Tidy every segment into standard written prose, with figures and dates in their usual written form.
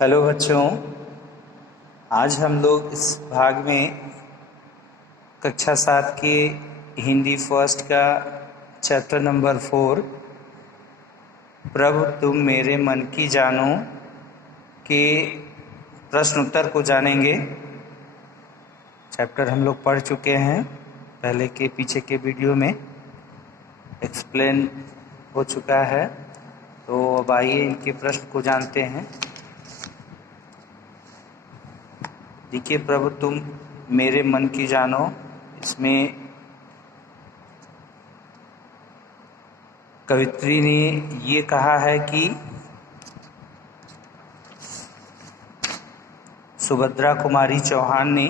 Hello बच्चों, आज हम लोग इस भाग में कक्षा 7 के हिंदी फर्स्ट का चैप्टर नंबर 4 प्रभु तुम मेरे मन की जानो के प्रश्न उत्तर को जानेंगे। चैप्टर हम लोग पढ़ चुके हैं, पहले के पीछे के वीडियो में एक्सप्लेन हो चुका है। तो अब आइए इनके प्रश्न को जानते हैं। देखिए, प्रभु तुम मेरे मन की जानो, इसमें कवित्री ने ये कहा है कि सुभद्रा कुमारी चौहान ने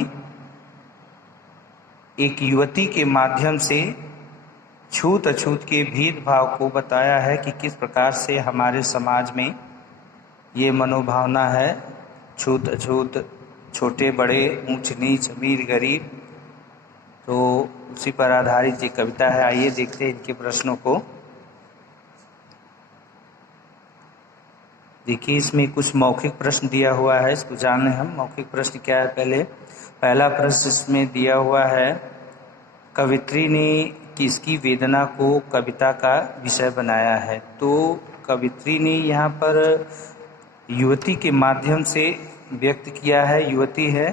एक युवती के माध्यम से छूत अछूत के भेदभाव को बताया है कि किस प्रकार से हमारे समाज में ये मनोभावना है, छूत अछूत, छोटे बड़े, ऊंच नीच, अमीर गरीब। तो उसी पर आधारित ये कविता है। आइए देखते हैं इनके प्रश्नों को। देखिए, इसमें कुछ मौखिक प्रश्न दिया हुआ है, इसको जाने हम। मौखिक प्रश्न क्या है? पहला प्रश्न इसमें दिया हुआ है, कवित्री ने किसकी वेदना को कविता का विषय बनाया है। तो कवित्री ने यहाँ पर युवती के माध्यम से व्यक्त किया है। युवती है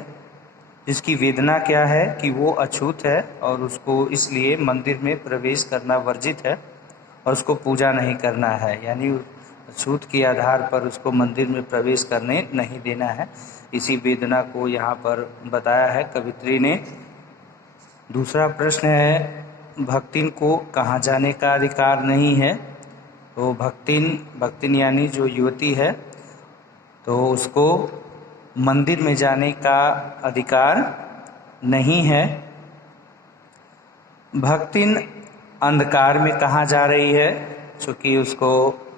जिसकी वेदना क्या है कि वो अछूत है और उसको इसलिए मंदिर में प्रवेश करना वर्जित है और उसको पूजा नहीं करना है, यानी अछूत के आधार पर उसको मंदिर में प्रवेश करने नहीं देना है। इसी वेदना को यहाँ पर बताया है कवित्री ने। दूसरा प्रश्न है, भक्तिन को कहाँ जाने का अधिकार नहीं है। तो भक्तिन यानी जो युवती है, तो उसको मंदिर में जाने का अधिकार नहीं है। भक्तिन अंधकार में कहाँ जा रही है, चूँकि उसको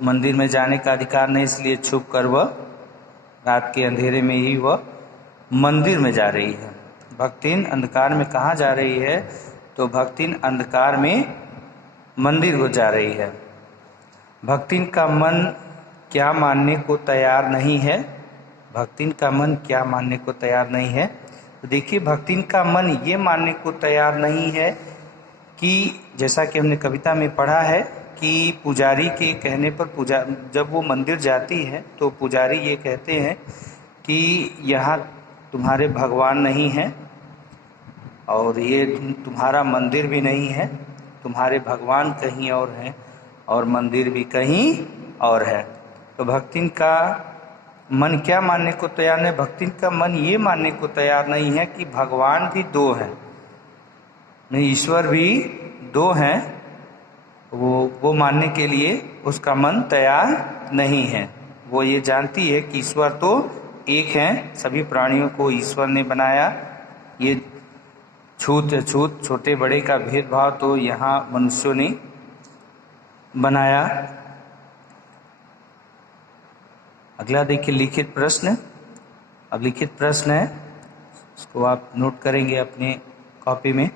मंदिर में जाने का अधिकार नहीं, इसलिए छुप कर वह रात के अंधेरे में ही वह मंदिर में जा रही है। भक्तिन अंधकार में कहाँ जा रही है, तो भक्तिन अंधकार में मंदिर को जा रही है। भक्तिन का मन क्या मानने को तैयार नहीं है। भक्तिन का मन क्या मानने को तैयार नहीं है। तो देखिए, भक्तिन का मन ये मानने को तैयार नहीं है कि जैसा कि हमने कविता में पढ़ा है कि पुजारी के कहने पर जब वो मंदिर जाती है तो पुजारी ये कहते हैं कि यहाँ तुम्हारे भगवान नहीं हैं और ये तुम्हारा मंदिर भी नहीं है, तुम्हारे भगवान कहीं और हैं और मंदिर भी कहीं और है। तो भक्तिन का मन क्या मानने को तैयार नहीं? भक्तिन का मन ये मानने को तैयार नहीं है कि भगवान भी दो हैं, नहीं, ईश्वर भी दो हैं। वो मानने के लिए उसका मन तैयार नहीं है। वो ये जानती है कि ईश्वर तो एक हैं, सभी प्राणियों को ईश्वर ने बनाया। ये छूत अछूत, छोटे बड़े का भेदभाव तो यहाँ मनुष्यों ने बनाया। अगला देखिए, लिखित प्रश्न। अब लिखित प्रश्न है, इसको आप नोट करेंगे अपने कॉपी में।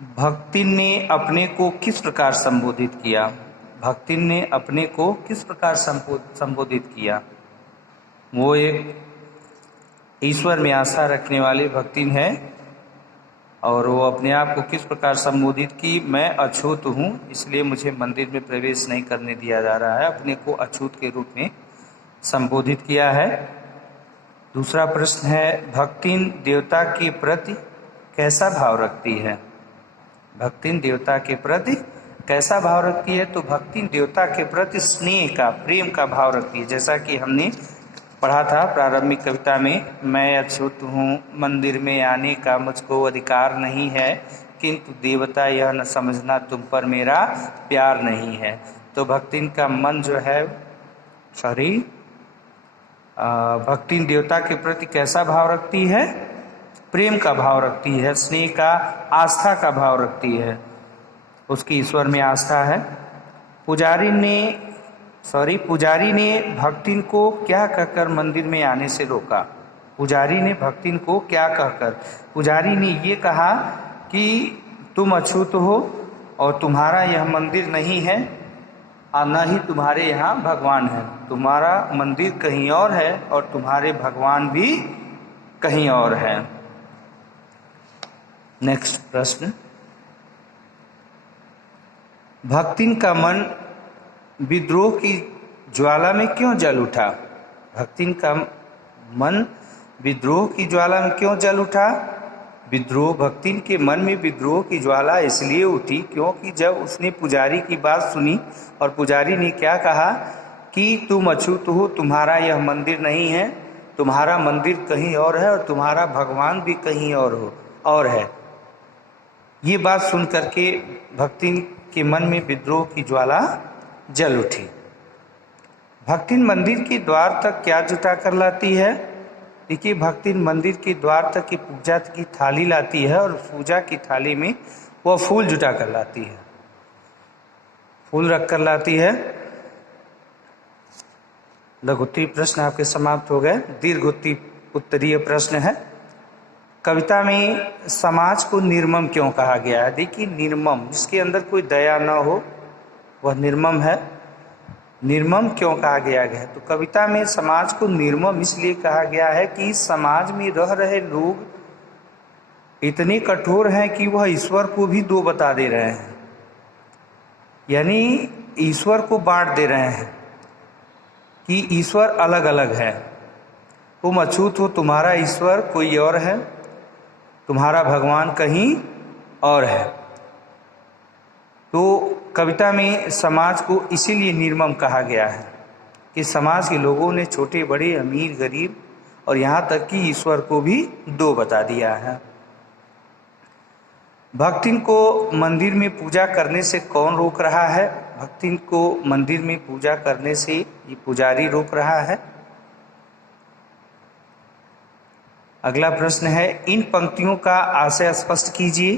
भक्तिन ने अपने को किस प्रकार संबोधित किया। भक्तिन ने अपने को किस प्रकार संबोधित किया। वो एक ईश्वर में आस्था रखने वाली भक्तिन है और वो अपने आप को किस प्रकार संबोधित की, मैं अछूत हूँ इसलिए मुझे मंदिर में प्रवेश नहीं करने दिया जा रहा है। अपने को अछूत के रूप में संबोधित किया है। दूसरा प्रश्न है, भक्तिन देवता के प्रति कैसा भाव रखती है। भक्तिन देवता के प्रति कैसा भाव रखती है। तो भक्तिन देवता के प्रति स्नेह का, प्रेम का भाव रखती है। जैसा कि हमने पढ़ा था प्रारंभिक कविता में, मैं अछूत हूँ, मंदिर में आने का मुझको अधिकार नहीं है, किंतु देवता यह न समझना तुम पर मेरा प्यार नहीं है। तो भक्तिन का मन जो है, भक्तिन देवता के प्रति कैसा भाव रखती है? प्रेम का भाव रखती है, स्नेह का, आस्था का भाव रखती है। उसकी ईश्वर में आस्था है। पुजारी ने भक्तिन को क्या कहकर मंदिर में आने से रोका। पुजारी ने भक्तिन को क्या कहकर, पुजारी ने ये कहा कि तुम अछूत हो और तुम्हारा यह मंदिर नहीं है और न ही तुम्हारे यहाँ भगवान है। तुम्हारा मंदिर कहीं और है और तुम्हारे भगवान भी कहीं और है। नेक्स्ट प्रश्न, भक्तिन का मन विद्रोह की ज्वाला में क्यों जल उठा? भक्तिन का मन विद्रोह की ज्वाला में क्यों जल उठा? विद्रोह, भक्तिन के मन में विद्रोह की ज्वाला इसलिए उठी क्योंकि जब उसने पुजारी की बात सुनी और पुजारी ने क्या कहा कि तुम अछूत हो, तुम्हारा यह मंदिर नहीं है, तुम्हारा मंदिर कहीं और है और तुम्हारा भगवान भी कहीं और है। ये बात सुन करके भक्तिन के मन में विद्रोह की ज्वाला जल उठी। भक्तिन मंदिर के द्वार तक क्या जुटा कर लाती है? देखिए, भक्तिन मंदिर के द्वार तक की पूजा की थाली लाती है और पूजा की थाली में वह फूल जुटा कर लाती है, फूल रख कर लाती है। लघुत्तरीय प्रश्न आपके समाप्त हो गए। दीर्घ उत्तरीय प्रश्न है, कविता में समाज को निर्मम क्यों कहा गया है? देखिए, निर्मम, जिसके अंदर कोई दया न हो वह निर्मम है। निर्मम क्यों कहा गया है? तो कविता में समाज को निर्मम इसलिए कहा गया है कि समाज में रह रहे लोग इतने कठोर हैं कि वह ईश्वर को भी दो बता दे रहे हैं, यानी ईश्वर को बांट दे रहे हैं कि ईश्वर अलग अलग है। तुम अछूत हो, तुम्हारा ईश्वर कोई और है, तुम्हारा भगवान कहीं और है। तो कविता में समाज को इसीलिए निर्मम कहा गया है कि समाज के लोगों ने छोटे बड़े, अमीर गरीब और यहाँ तक कि ईश्वर को भी दो बता दिया है। भक्तिन को मंदिर में पूजा करने से कौन रोक रहा है? भक्तिन को मंदिर में पूजा करने से ये पुजारी रोक रहा है। अगला प्रश्न है, इन पंक्तियों का आशय स्पष्ट कीजिए।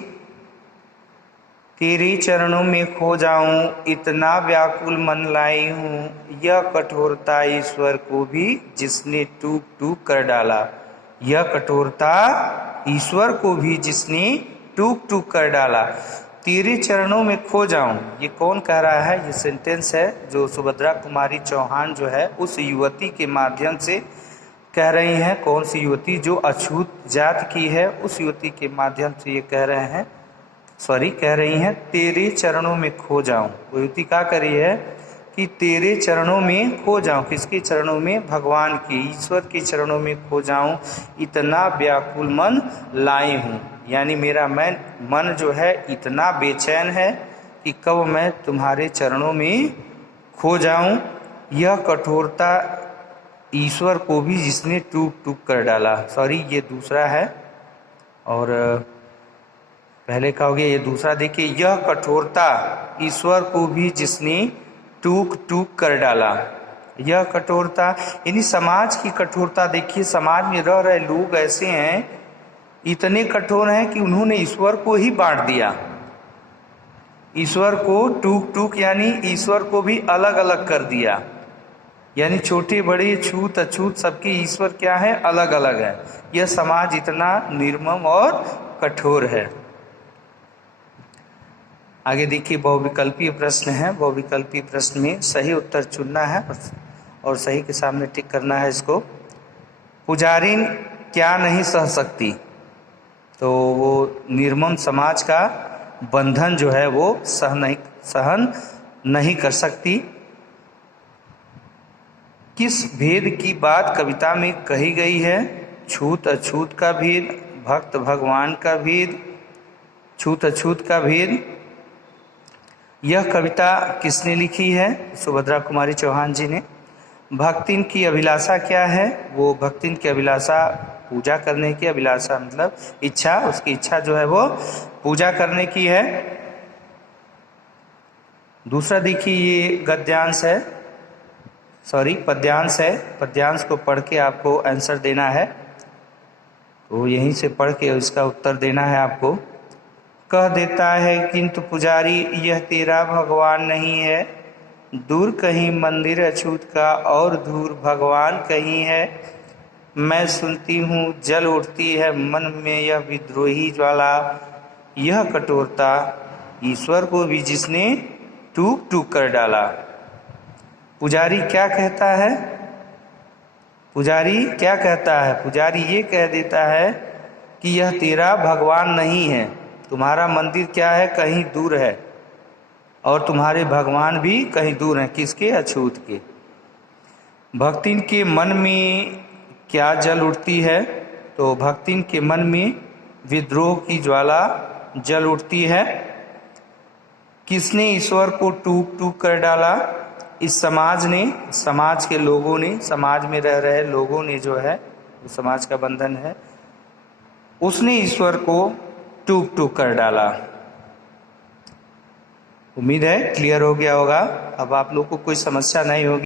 तेरे चरणों में खो जाऊं, इतना व्याकुल मन लाई हूँ, यह कठोरता ईश्वर को भी जिसने टूक टूक कर डाला। यह कठोरता ईश्वर को भी जिसने टूक टूक कर डाला। तेरे चरणों में खो जाऊं, ये कौन कह रहा है? ये सेंटेंस है जो सुभद्रा कुमारी चौहान जो है उस युवती के माध्यम से कह रही हैं। कौन सी युवती? जो अछूत जात की है, उस युवती के माध्यम से ये कह रही हैं तेरे चरणों में खो जाऊं। वो युवती क्या कर रही है कि तेरे चरणों में खो जाऊं। किसके चरणों में? भगवान के, ईश्वर के चरणों में खो जाऊं, इतना व्याकुल मन लाई हूँ, यानी मेरा मन जो है इतना बेचैन है कि कब मैं तुम्हारे चरणों में खो जाऊं। यह कठोरता ईश्वर को भी जिसने टूक टूक कर डाला। ये दूसरा है और पहले का हो गया, ये दूसरा। देखिए, यह कठोरता ईश्वर को भी जिसने टूक टूक कर डाला। यह कठोरता यानी समाज की कठोरता। देखिए, समाज में रह रहे लोग ऐसे हैं, इतने कठोर हैं कि उन्होंने ईश्वर को ही बांट दिया। ईश्वर को टूक टूक यानी ईश्वर को भी अलग अलग कर दिया, यानी छोटे बड़े, छूत अछूत सबके ईश्वर क्या है? अलग अलग है। यह समाज इतना निर्मम और कठोर है। आगे देखिए, बहुविकल्पीय प्रश्न है। बहुविकल्पीय प्रश्न में सही उत्तर चुनना है और सही के सामने टिक करना है इसको। पुजारिन क्या नहीं सह सकती? तो वो निर्मम समाज का बंधन जो है वो सहन नहीं कर सकती। किस भेद की बात कविता में कही गई है? छूत अछूत का भेद, भक्त भगवान का भेद, छूत अछूत का भेद। यह कविता किसने लिखी है? सुभद्रा कुमारी चौहान जी ने। भक्तिन की अभिलाषा क्या है? वो भक्तिन की अभिलाषा पूजा करने की अभिलाषा, मतलब इच्छा, उसकी इच्छा जो है वो पूजा करने की है। दूसरा देखिए, ये गद्यांश है, पद्यांश है। पद्यांश को पढ़ के आपको आंसर देना है, तो यहीं से पढ़ के इसका उत्तर देना है आपको। कह देता है किंतु पुजारी, यह तेरा भगवान नहीं है, दूर कहीं मंदिर अछूत का और दूर भगवान कहीं है। मैं सुनती हूँ जल उठती है मन में यह विद्रोही ज्वाला। यह कठोरता ईश्वर को भी जिसने टूक टूक कर डाला। पुजारी क्या कहता है? पुजारी क्या कहता है? पुजारी ये कह देता है कि यह तेरा भगवान नहीं है, तुम्हारा मंदिर क्या है, कहीं दूर है, और तुम्हारे भगवान भी कहीं दूर हैं। किसके? अछूत के। भक्तिन के मन में क्या जल उठती है? तो भक्तिन के मन में विद्रोह की ज्वाला जल उठती है। किसने ईश्वर को टूक टूक कर डाला? इस समाज ने, समाज के लोगों ने, समाज में रह रहे लोगों ने जो है, समाज का बंधन है, उसने ईश्वर को टूक टूक कर डाला। उम्मीद है क्लियर हो गया होगा। अब आप लोग को कोई समस्या नहीं होगी।